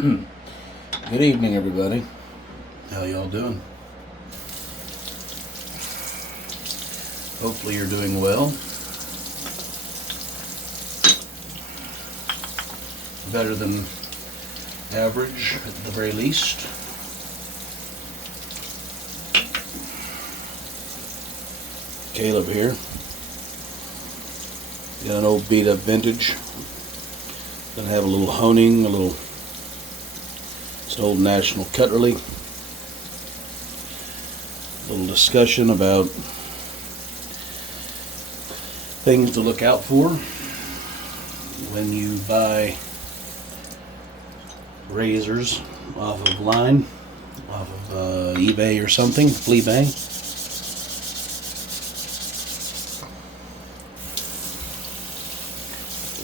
Good evening, everybody. How y'all doing? Hopefully you're doing well. Better than average at the very least. Caleb here. Got an old beat up vintage. Gonna have a little honing, it's an old National Cutlery. A little discussion about things to look out for when you buy razors off of line, off of eBay or something, Fleabay.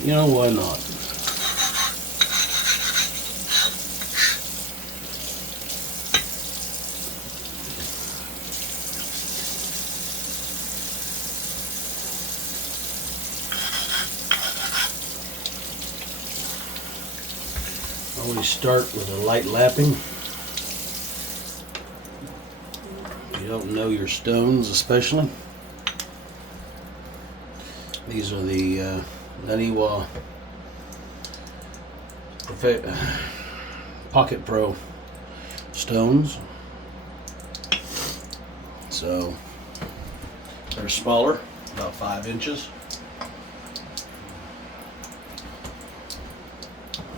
You know, why not? Always start with a light lapping. If you don't know your stones, especially. These are the Naniwa Pocket Pro stones. So they're smaller, about 5 inches.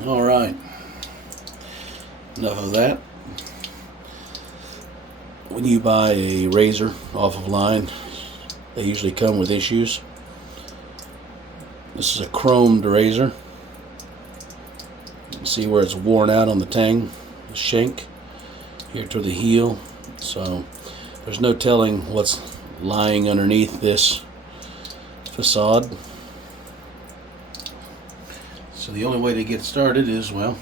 All right. Enough of that. When you buy a razor off of line, they usually come with issues. This is a chromed razor. You can see where it's worn out on the tang, the shank, here to the heel. So there's no telling what's lying underneath this facade. So the only way to get started is, well,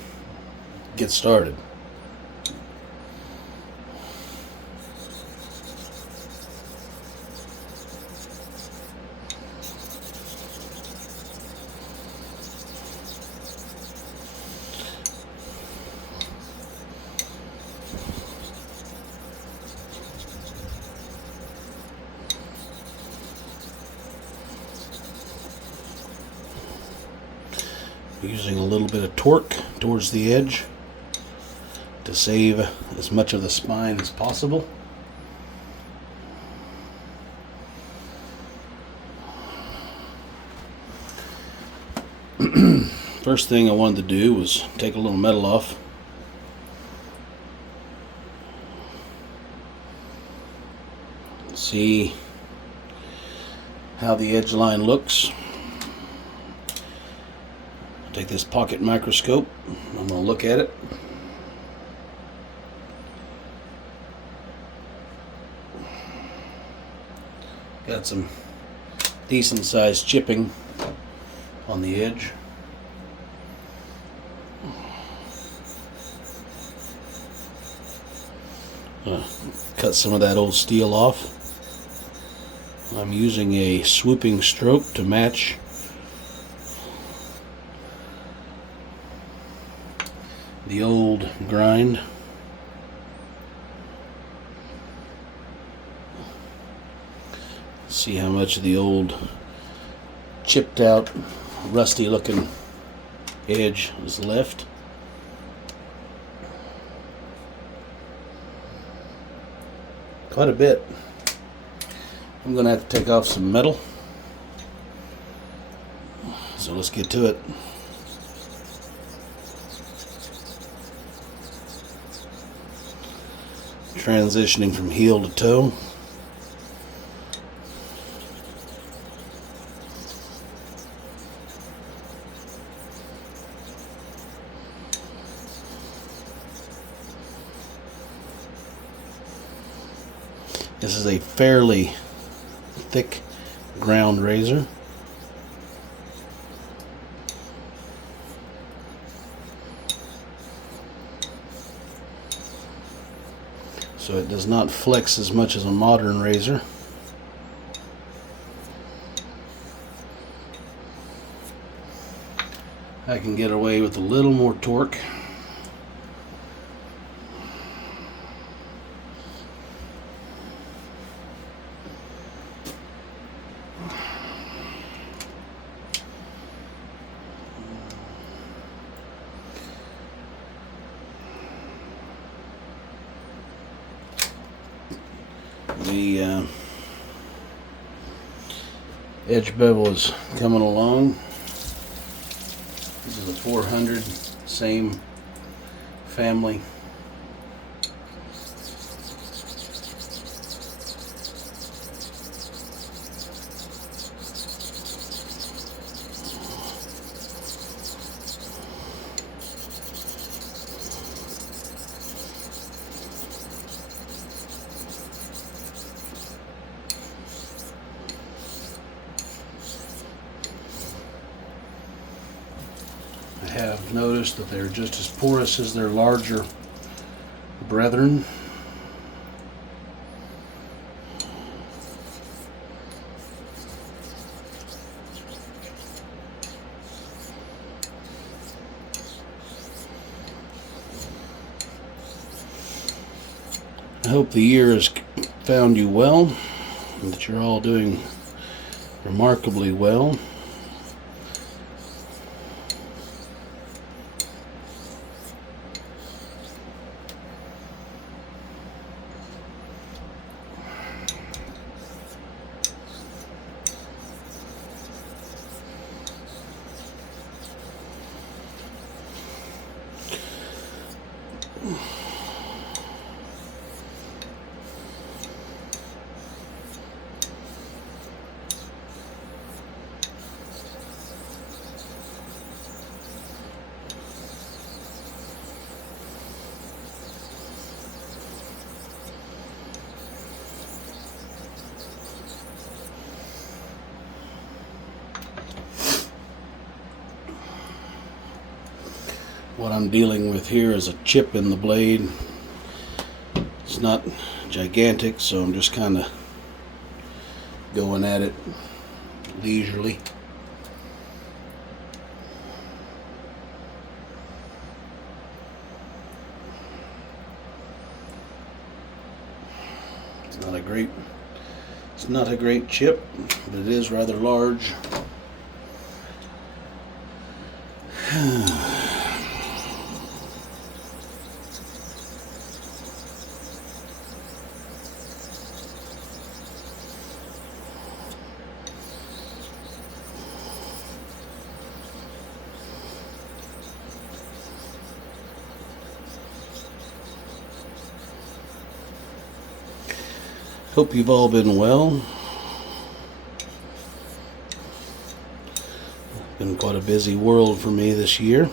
get started. Using a little bit of torque towards the edge to save as much of the spine as possible. First thing I wanted to do was take a little metal off. See how the edge line looks. Take this pocket microscope. I'm going to look at it. Got some decent sized chipping on the edge. Cut some of that old steel off. I'm using a swooping stroke to match the old grind. See how much of the old chipped out, rusty looking edge is left. Quite a bit. I'm going to have to take off some metal. So let's get to it. Transitioning from heel to toe. This is a fairly thick ground razor. So it does not flex as much as a modern razor. I can get away with a little more torque The edge bevel is coming along. This is a 400, same family. I have noticed that they're just as porous as their larger brethren. I hope the year has found you well and that you're all doing remarkably well. What I'm dealing with here is a chip in the blade. It's not gigantic, so I'm just kind of going at it leisurely. It's not a great chip, but it is rather large. Hope you've all been well. Been quite a busy world for me this year.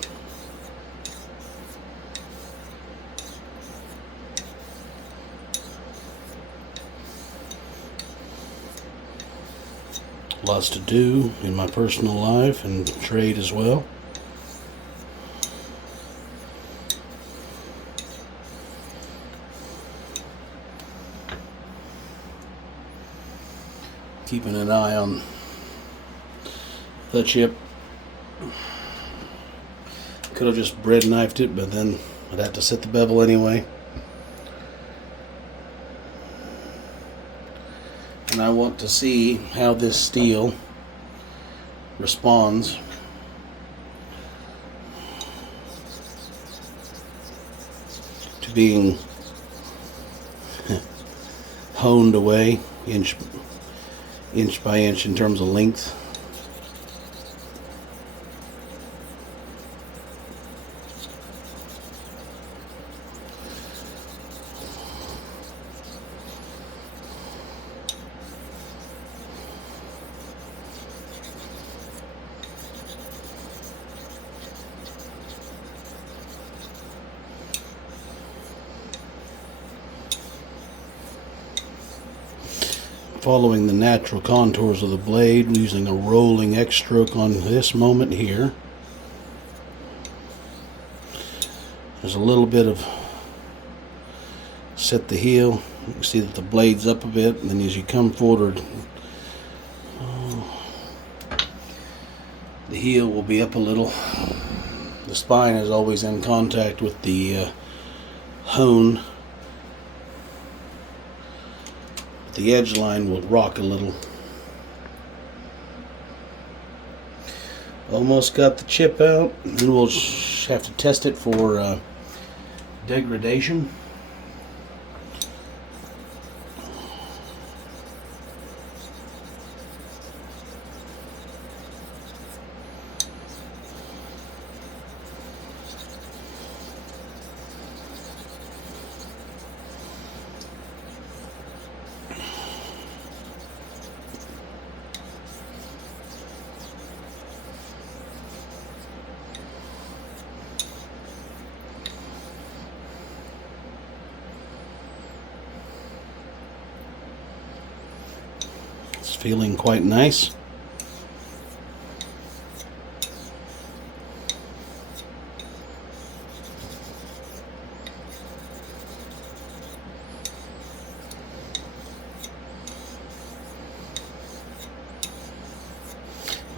Lots to do in my personal life and trade as well. Keeping an eye on the chip. Could have just bread knifed it, but then I'd have to set the bevel anyway. And I want to see how this steel responds to being honed away inch by inch in terms of length. Following the natural contours of the blade, using a rolling X stroke on this moment here. There's a little bit of set the heel. You can see that the blade's up a bit, and then as you come forward, the heel will be up a little. The spine is always in contact with the hone. The edge line will rock a little. Almost got the chip out, and we'll have to test it for degradation. feeling quite nice.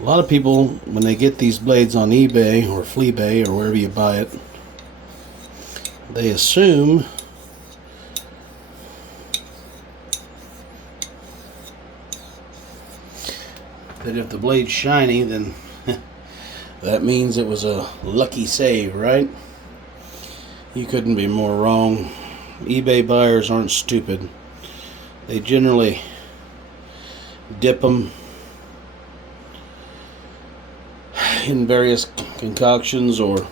A lot of people, when they get these blades on eBay or Fleabay or wherever you buy it, they assume that if the blade's shiny, then that means it was a lucky save, right? You couldn't be more wrong. eBay buyers aren't stupid. They generally dip them in various concoctions or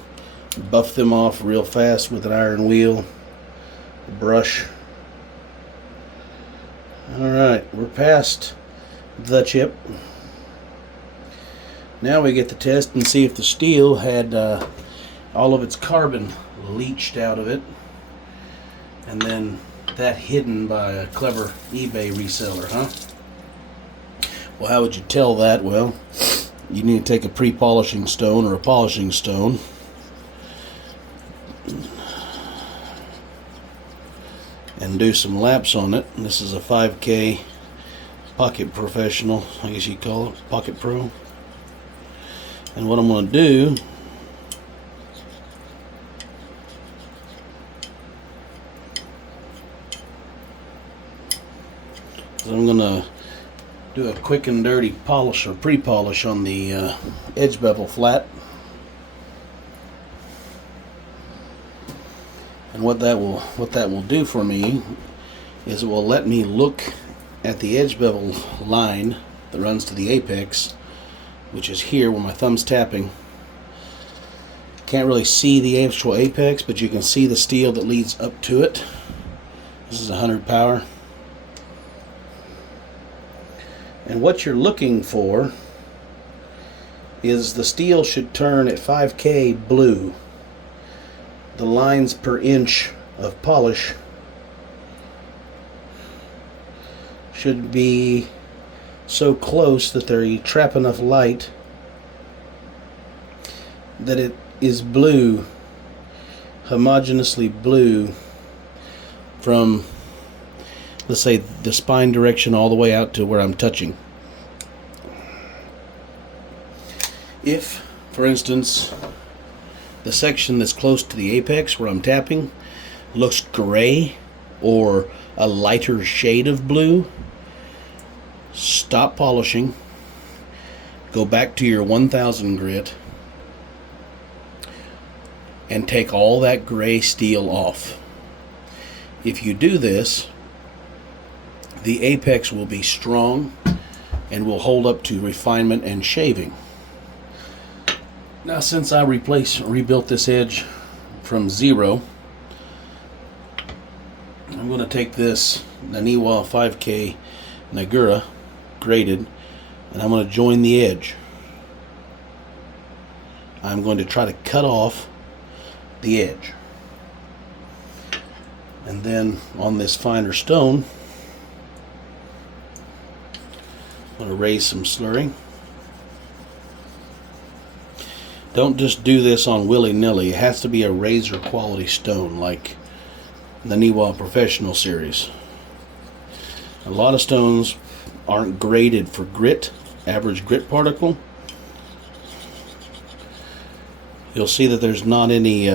buff them off real fast with an iron wheel, brush. Alright, we're past the chip. Now we get to test and see if the steel had all of its carbon leached out of it, and then that hidden by a clever eBay reseller, huh? Well, how would you tell that? Well, you need to take a pre-polishing stone or a polishing stone and do some laps on it. This is a 5K Pocket Professional, I guess you call it, Pocket Pro. And what I'm going to do is I'm going to do a quick and dirty polish or pre-polish on the edge bevel flat. And what that will do for me is it will let me look at the edge bevel line that runs to the apex, which is here where my thumb's tapping. Can't really see the actual apex, but you can see the steel that leads up to it. This is 100 power. And what you're looking for is the steel should turn at 5K blue. The lines per inch of polish should be so close that they trap enough light that it is blue, homogeneously blue, from, let's say, the spine direction all the way out to where I'm touching. If, for instance, the section that's close to the apex where I'm tapping looks gray or a lighter shade of blue, stop polishing, go back to your 1000 grit, and take all that gray steel off. If you do this, the apex will be strong and will hold up to refinement and shaving. Now, since I rebuilt this edge from zero, I'm going to take this Naniwa 5K Nagura graded, and I'm going to join the edge. I'm going to try to cut off the edge. And then on this finer stone, I'm going to raise some slurry. Don't just do this on willy-nilly. It has to be a razor quality stone like the Naniwa Professional series. A lot of stones aren't graded for grit, average grit particle. You'll see that there's not any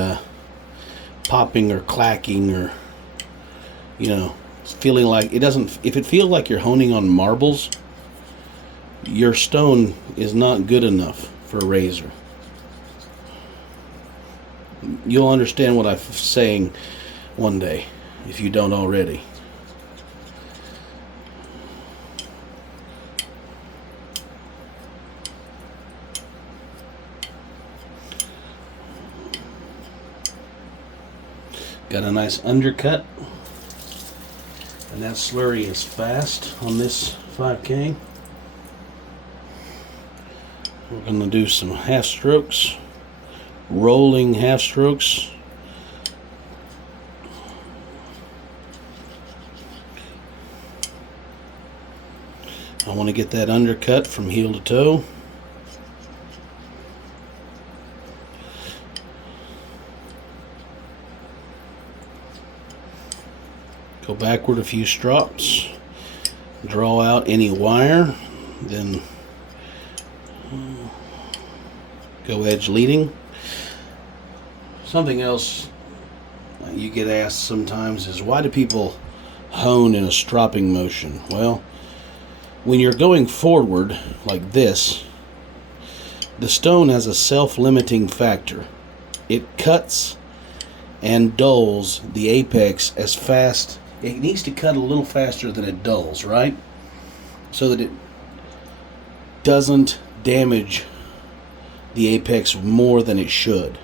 popping or clacking or, feeling like it doesn't. If it feels like you're honing on marbles, your stone is not good enough for a razor. You'll understand what I'm saying one day, if you don't already. Got a nice undercut, and that slurry is fast on this 5K. We're going to do some half strokes, rolling half strokes. I want to get that undercut from heel to toe. Go backward a few strops, draw out any wire, then go edge leading. Something else you get asked sometimes is, why do people hone in a stropping motion? Well, when you're going forward like this, the stone has a self-limiting factor. It cuts and dulls the apex as fast. It needs to cut a little faster than it dulls, right? So that it doesn't damage the apex more than it should.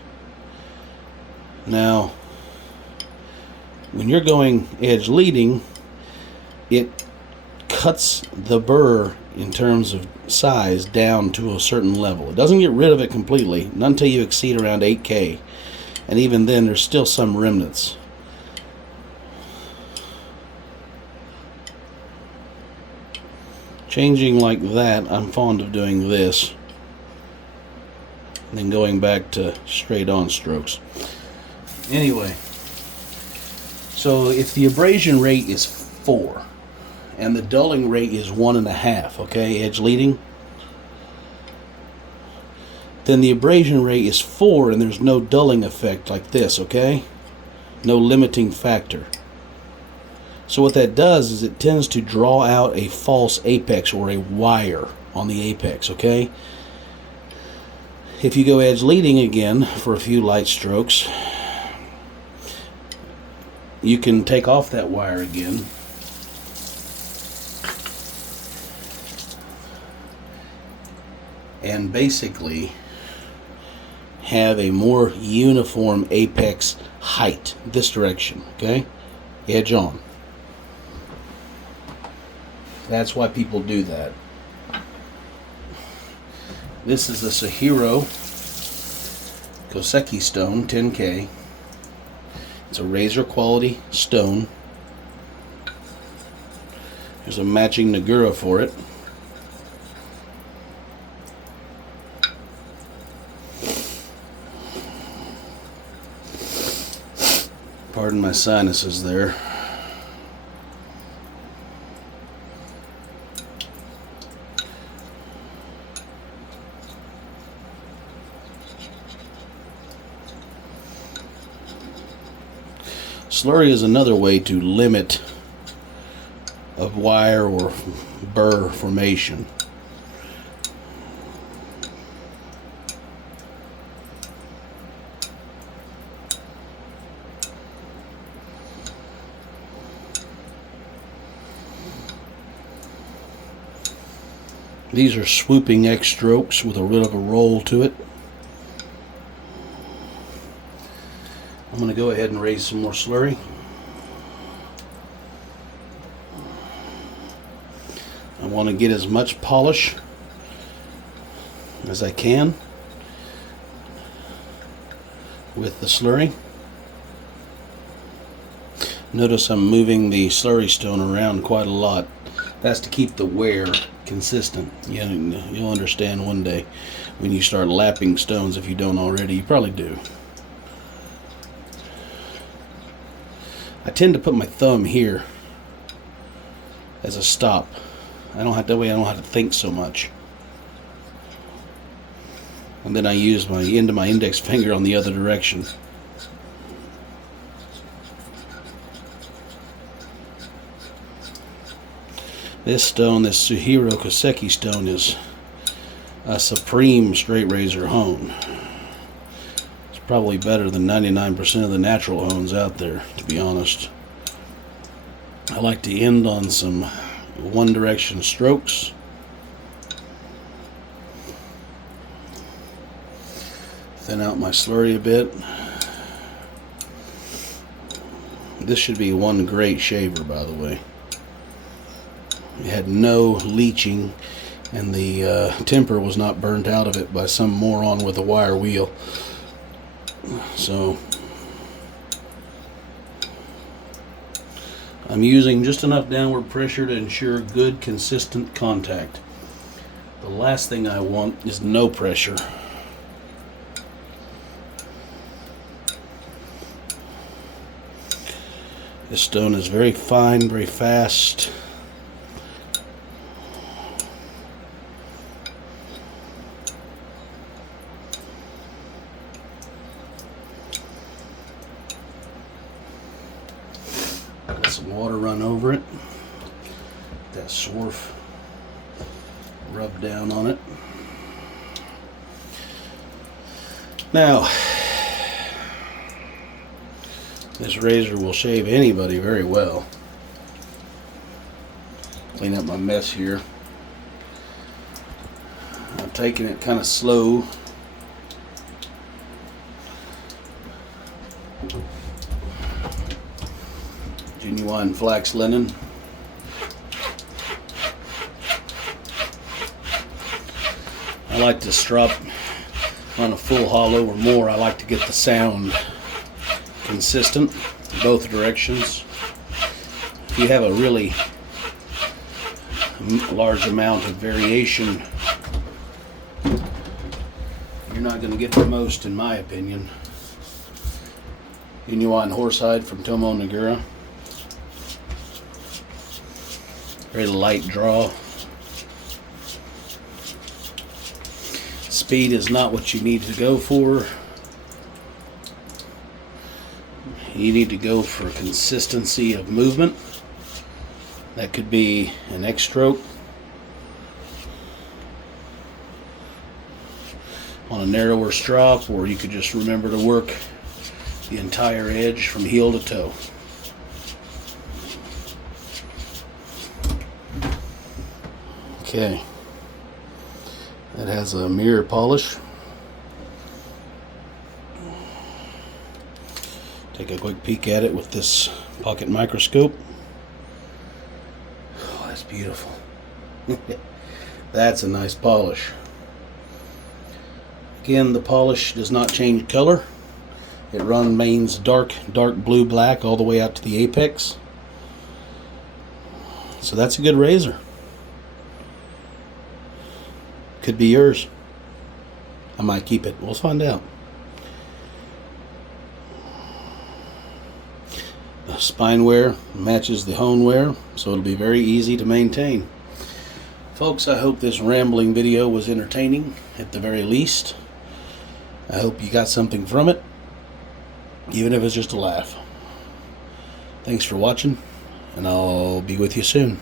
Now, when you're going edge leading, it cuts the burr in terms of size down to a certain level. It doesn't get rid of it completely, not until you exceed around 8K. And even then, there's still some remnants. Changing like that, I'm fond of doing this, and then going back to straight on strokes. Anyway, so if the abrasion rate is 4 and the dulling rate is 1.5, okay, edge leading, then the abrasion rate is 4 and there's no dulling effect like this, okay? No limiting factor. So what that does is it tends to draw out a false apex or a wire on the apex, okay? If you go edge leading again for a few light strokes, you can take off that wire again. And basically have a more uniform apex height this direction, okay? Edge on. That's why people do that. This is a Sahiro Koseki stone, 10K. It's a razor quality stone. There's a matching Nagura for it. Pardon my sinuses there. Slurry is another way to limit a wire or burr formation. These are swooping X strokes with a bit of a roll to it. I'm going to go ahead and raise some more slurry. I want to get as much polish as I can with the slurry. Notice I'm moving the slurry stone around quite a lot. That's to keep the wear consistent. You'll understand one day when you start lapping stones, if you don't already. You probably do. I tend to put my thumb here as a stop. That way I don't have to think so much. And then I use my end of my index finger on the other direction. This stone, this Sahiro Koseki stone, is a supreme straight razor hone. It's probably better than 99% of the natural hones out there, to be honest. I like to end on some one direction strokes. Thin out my slurry a bit. This should be one great shaver, by the way. It had no leaching, and the temper was not burnt out of it by some moron with a wire wheel. So I'm using just enough downward pressure to ensure good, consistent contact. The last thing I want is no pressure. This stone is very fine, very fast. Got some water run over it. That swarf rub down on it. Now, this razor will shave anybody very well. Clean up my mess here. I'm taking it kind of slow. Genuine flax linen. I like to strop on a full hollow or more. I like to get the sound consistent in both directions. If you have a really large amount of variation, you're not going to get the most, in my opinion. Genuine horsehide from Tomo Nagura. Very light draw. Speed is not what you need to go for. You need to go for consistency of movement. That could be an X stroke on a narrower strop, or you could just remember to work the entire edge from heel to toe. Okay, that has a mirror polish. Take a quick peek at it with this pocket microscope. Oh, that's beautiful. That's a nice polish. Again, the polish does not change color. It remains dark blue black all the way out to the apex. So that's a good razor. Could be yours. I might keep it. We'll find out. The spine wear matches the hone wear, so it'll be very easy to maintain. Folks, I hope this rambling video was entertaining at the very least. I hope you got something from it, even if it's just a laugh. Thanks for watching, and I'll be with you soon.